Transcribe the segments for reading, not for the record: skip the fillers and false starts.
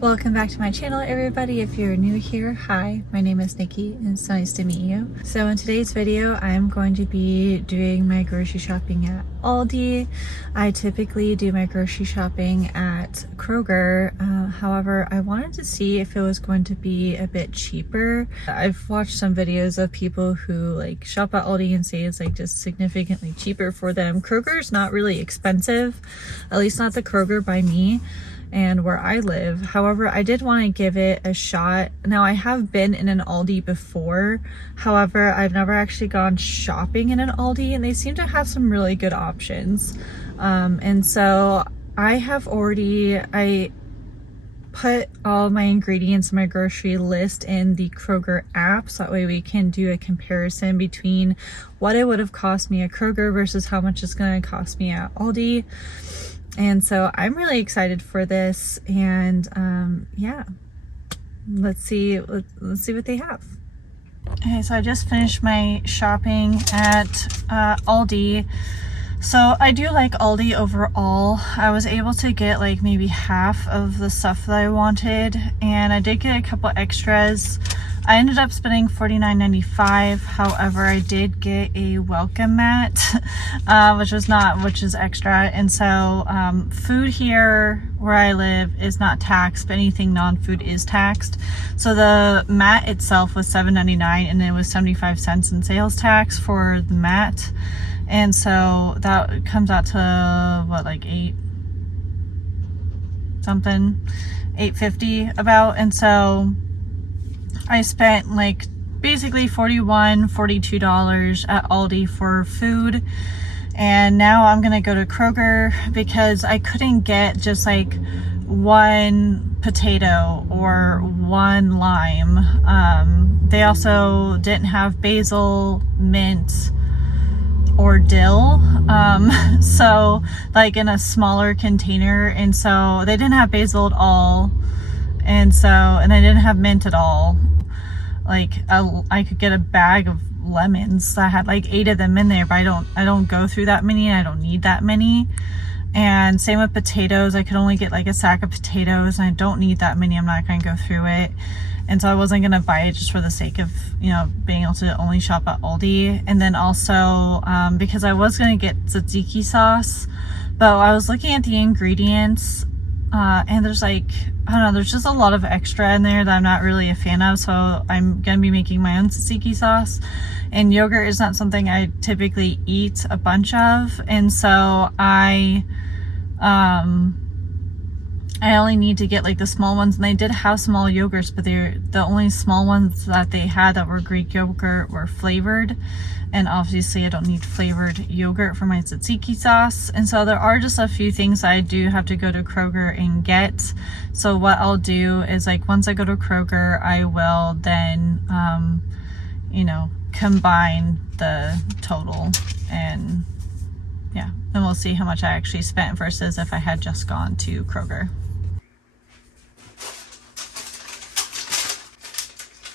Welcome back to my channel, everybody. If you're new here, hi, my name is Nikki and it's nice to meet you. So in today's video, I'm going to be doing my grocery shopping at Aldi. I typically do my grocery shopping at Kroger. However, I wanted to see if it was going to be a bit cheaper. I've watched some videos of people who like shop at Aldi and say it's like just significantly cheaper for them. Kroger's not really expensive, at least not the Kroger by me and where I live. However, I did want to give it a shot. Now, I have been in an Aldi before. However, I've never actually gone shopping in an Aldi, and they seem to have some really good options. And so I put all my ingredients in my grocery list in the Kroger app, so that way we can do a comparison between what it would have cost me at Kroger versus how much it's going to cost me at Aldi. And so I'm really excited for this, and yeah, let's see what they have. Okay, so I just finished my shopping at Aldi. So I do like Aldi overall. I was able to get like maybe half of the stuff that I wanted, and I did get a couple extras. I ended up spending $49.95. However, I did get a welcome mat, which is extra. And so food here where I live is not taxed, but anything non-food is taxed. So the mat itself was $7.99, and it was 75 cents in sales tax for the mat. And so that comes out to what, like $8.50 about. And so I spent like basically $42 at Aldi for food. And now I'm gonna go to Kroger because I couldn't get just like one potato or one lime. They also didn't have basil, mint, or dill, so like in a smaller container, and so they didn't have basil at all, and they didn't have mint at all. Like I could get a bag of lemons. I had like 8 of them in there, but I don't go through that many, and I don't need that many. And same with potatoes. I could only get like a sack of potatoes, and I don't need that many. I'm not going to go through it. And so I wasn't going to buy it just for the sake of, being able to only shop at Aldi. And then also, because I was going to get tzatziki sauce, but I was looking at the ingredients, and there's like, I don't know, there's just a lot of extra in there that I'm not really a fan of. So I'm going to be making my own tzatziki sauce. And yogurt is not something I typically eat a bunch of. And so I only need to get like the small ones, and they did have small yogurts, but they're the only small ones that they had that were Greek yogurt were flavored, and obviously I don't need flavored yogurt for my tzatziki sauce. And so there are just a few things I do have to go to Kroger and get. So what I'll do is, like, once I go to Kroger, I will then combine the total, and yeah, and we'll see how much I actually spent versus if I had just gone to Kroger.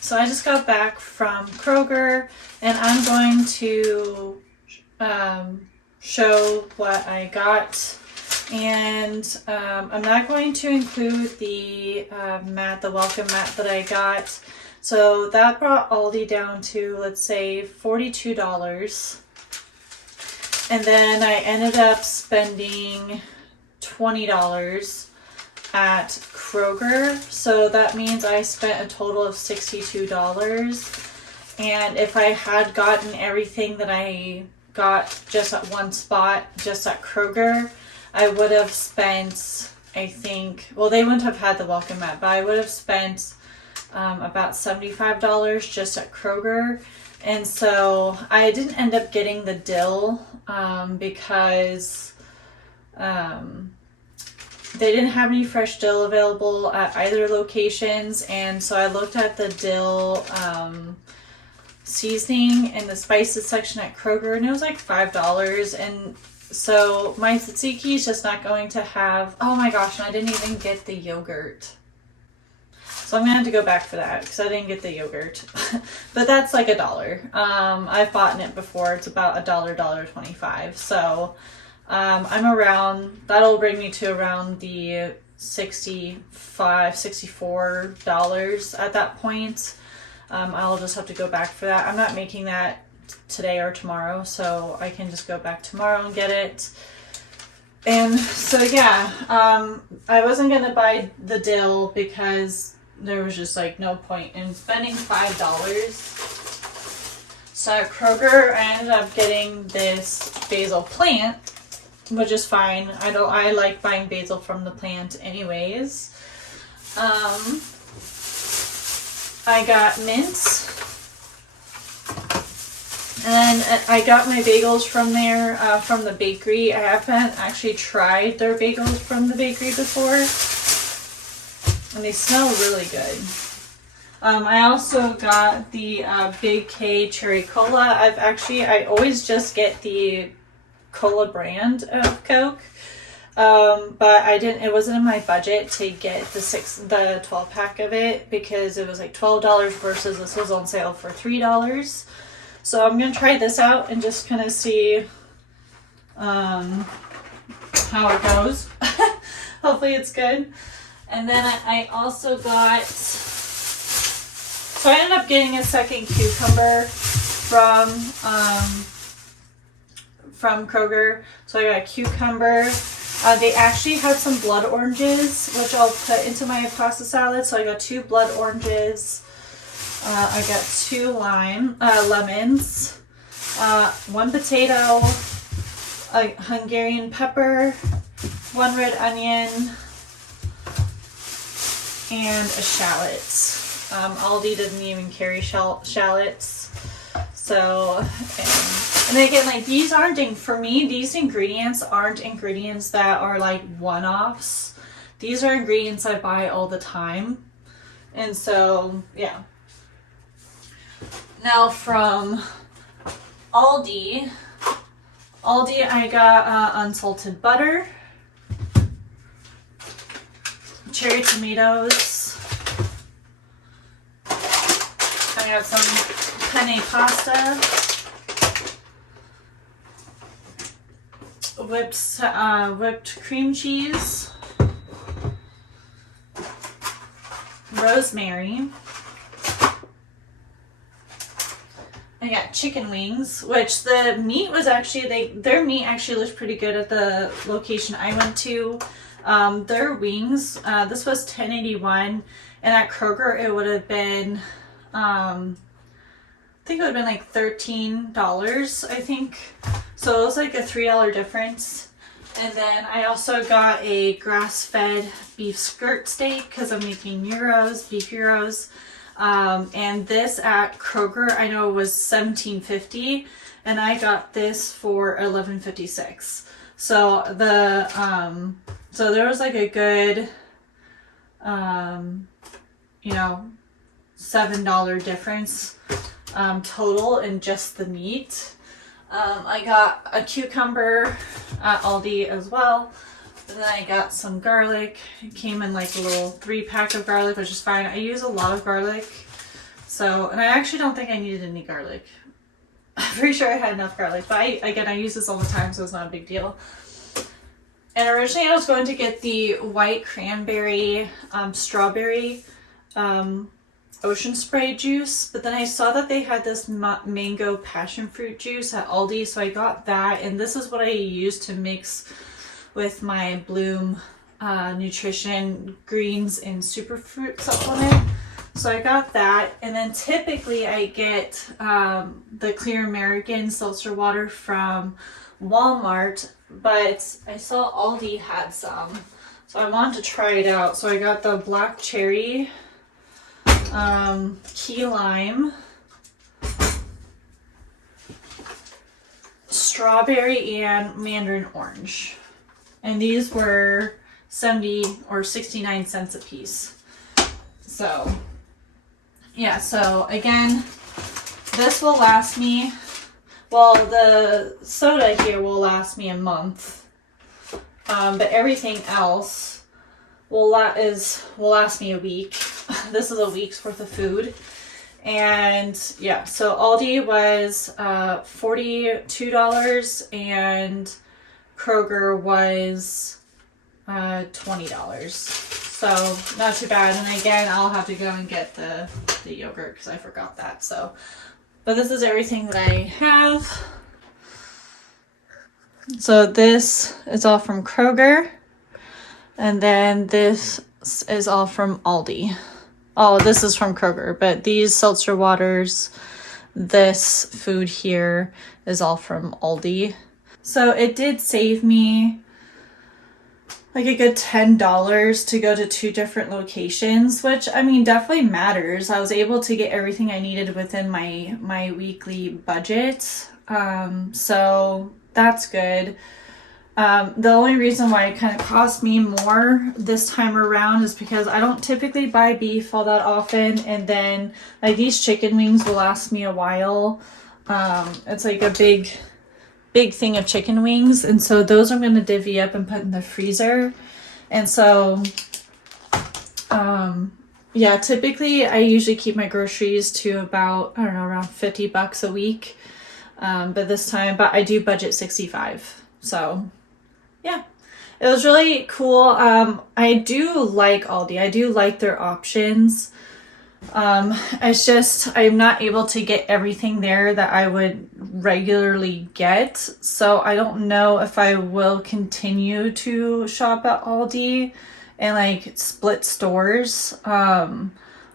So I just got back from Kroger, and I'm going to show what I got. And I'm not going to include the the welcome mat that I got. So that brought Aldi down to, let's say, $42. And then I ended up spending $20 at Kroger, so that means I spent a total of $62. And if I had gotten everything that I got just at one spot, just at Kroger, I would have spent, I think, well, they wouldn't have had the welcome mat, but I would have spent about $75 just at Kroger. And so I didn't end up getting the dill because they didn't have any fresh dill available at either locations. And so I looked at the dill seasoning in the spices section at Kroger, and it was like $5. And so my tzatziki is just not going to have, oh my gosh, and I didn't even get the yogurt. So I'm gonna have to go back for that because I didn't get the yogurt. But that's like $1. I've bought in it before. It's about $1.25. So I'm around, that'll bring me to around the $64 at that point. I'll just have to go back for that. I'm not making that today or tomorrow, so I can just go back tomorrow and get it. And so yeah, I wasn't gonna buy the dill because there was just like no point in spending $5. So at Kroger, I ended up getting this basil plant, which is fine. I like buying basil from the plant anyways. I got mint. And I got my bagels from there, from the bakery. I haven't actually tried their bagels from the bakery before. And they smell really good. I also got the Big K Cherry Cola. I always just get the cola brand of Coke. But it wasn't in my budget to get the 12 pack of it because it was like $12 versus this was on sale for $3. So I'm going to try this out and just kind of see how it goes. Hopefully it's good. And then I also got, so I ended up getting a second cucumber from Kroger. So I got a cucumber. They actually had some blood oranges, which I'll put into my pasta salad. So I got 2 blood oranges. I got 2 lemons, 1 potato, a Hungarian pepper, 1 red onion, and a shallot. Aldi doesn't even carry shallots. So, and again, like these ingredients aren't ingredients that are like one-offs. These are ingredients I buy all the time. And so, yeah. Now from Aldi I got unsalted butter, cherry tomatoes, I got some penne pasta, whipped cream cheese, rosemary. I got chicken wings, which the meat was actually, their meat actually looked pretty good at the location I went to. Their wings, this was $10.81, and at Kroger it would have been, I think it would have been like $13, I think. So it was like a $3 difference. And then I also got a grass-fed beef skirt steak because I'm making beef gyros. And this at Kroger, I know it was $17.50, and I got this for $11.56. So so there was like a good, $7 difference, total in just the meat. I got a cucumber at Aldi as well. And then I got some garlic. It came in like a little 3-pack of garlic, which is fine. I use a lot of garlic. So, and I actually don't think I needed any garlic. I'm pretty sure I had enough garlic, but I use this all the time, so it's not a big deal. And originally I was going to get the white cranberry, strawberry, ocean spray juice, but then I saw that they had this mango passion fruit juice at Aldi, so I got that, and this is what I use to mix with my Bloom Nutrition greens and superfruit supplement. So I got that, and then typically I get the Clear American seltzer water from Walmart, but I saw Aldi had some, so I wanted to try it out. So I got the black cherry, key lime, strawberry, and mandarin orange. And these were 70 or 69 cents a piece. So, yeah, so again, this will last me, well, the soda here will last me a month. But everything else will last me a week. This is a week's worth of food. And yeah, so Aldi was $42 and Kroger was $20. So not too bad. And again, I'll have to go and get the yogurt because I forgot that. So, but this is everything that I have. So this is all from Kroger. And then this is all from Aldi. Oh, this is from Kroger, but these seltzer waters, this food here is all from Aldi. So it did save me like a good $10 to go to 2 different locations, which I mean definitely matters. I was able to get everything I needed within my weekly budget. So that's good. The only reason why it kind of cost me more this time around is because I don't typically buy beef all that often, and then like these chicken wings will last me a while. It's like a big thing of chicken wings, and so those I'm going to divvy up and put in the freezer. And so yeah, typically I usually keep my groceries to about, I don't know, around $50 a week. But this time, I do budget 65. So yeah, it was really cool. I do like Aldi. I do like their options. It's just, I'm not able to get everything there that I would regularly get. So I don't know if I will continue to shop at Aldi and like split stores.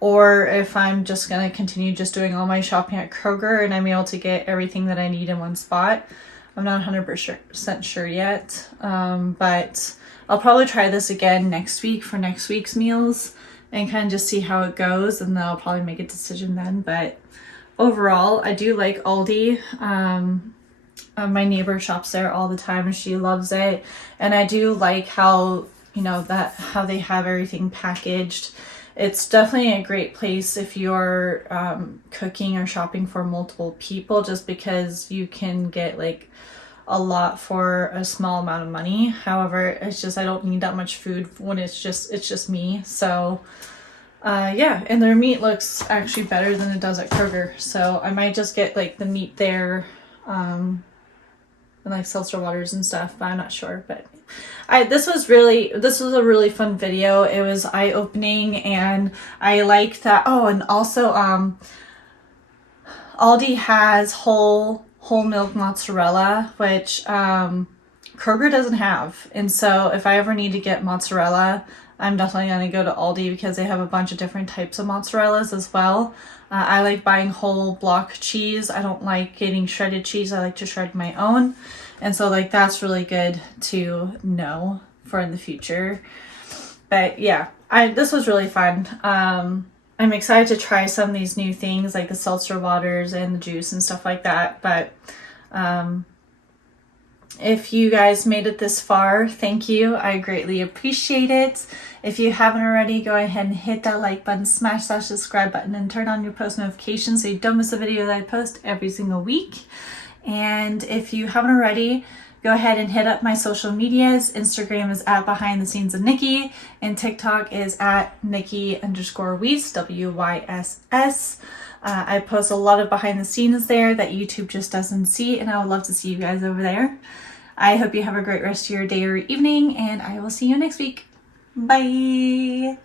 Or if I'm just going to continue just doing all my shopping at Kroger and I'm able to get everything that I need in one spot. I'm not 100% sure yet, but I'll probably try this again next week for next week's meals and kind of just see how it goes, and then I'll probably make a decision then. But overall, I do like Aldi. My neighbor shops there all the time and she loves it, and I do like how, you know, how they have everything packaged. It's definitely a great place if you're cooking or shopping for multiple people, just because you can get like a lot for a small amount of money. However, it's just I don't need that much food when it's just me. So yeah, and their meat looks actually better than it does at Kroger. So I might just get like the meat there and like seltzer waters and stuff, but I'm not sure. But this was a really fun video. It was eye-opening, and I like that. Oh, and also Aldi has whole milk mozzarella, which Kroger doesn't have. And so if I ever need to get mozzarella, I'm definitely going to go to Aldi because they have a bunch of different types of mozzarellas as well. I like buying whole block cheese. I don't like getting shredded cheese. I like to shred my own. And so like that's really good to know for in the future. But yeah, this was really fun. I'm excited to try some of these new things like the seltzer waters and the juice and stuff like that. But if you guys made it this far, thank you. I greatly appreciate it. If you haven't already, go ahead and hit that like button, smash that subscribe button, and turn on your post notifications so you don't miss a video that I post every single week. And if you haven't already, go ahead and hit up my social medias. Instagram is at Behind the Scenes of Nikki, and TikTok is at Nikki_Wyss, WYSS. I post a lot of behind the scenes there that YouTube just doesn't see, and I would love to see you guys over there. I hope you have a great rest of your day or evening, and I will see you next week. Bye!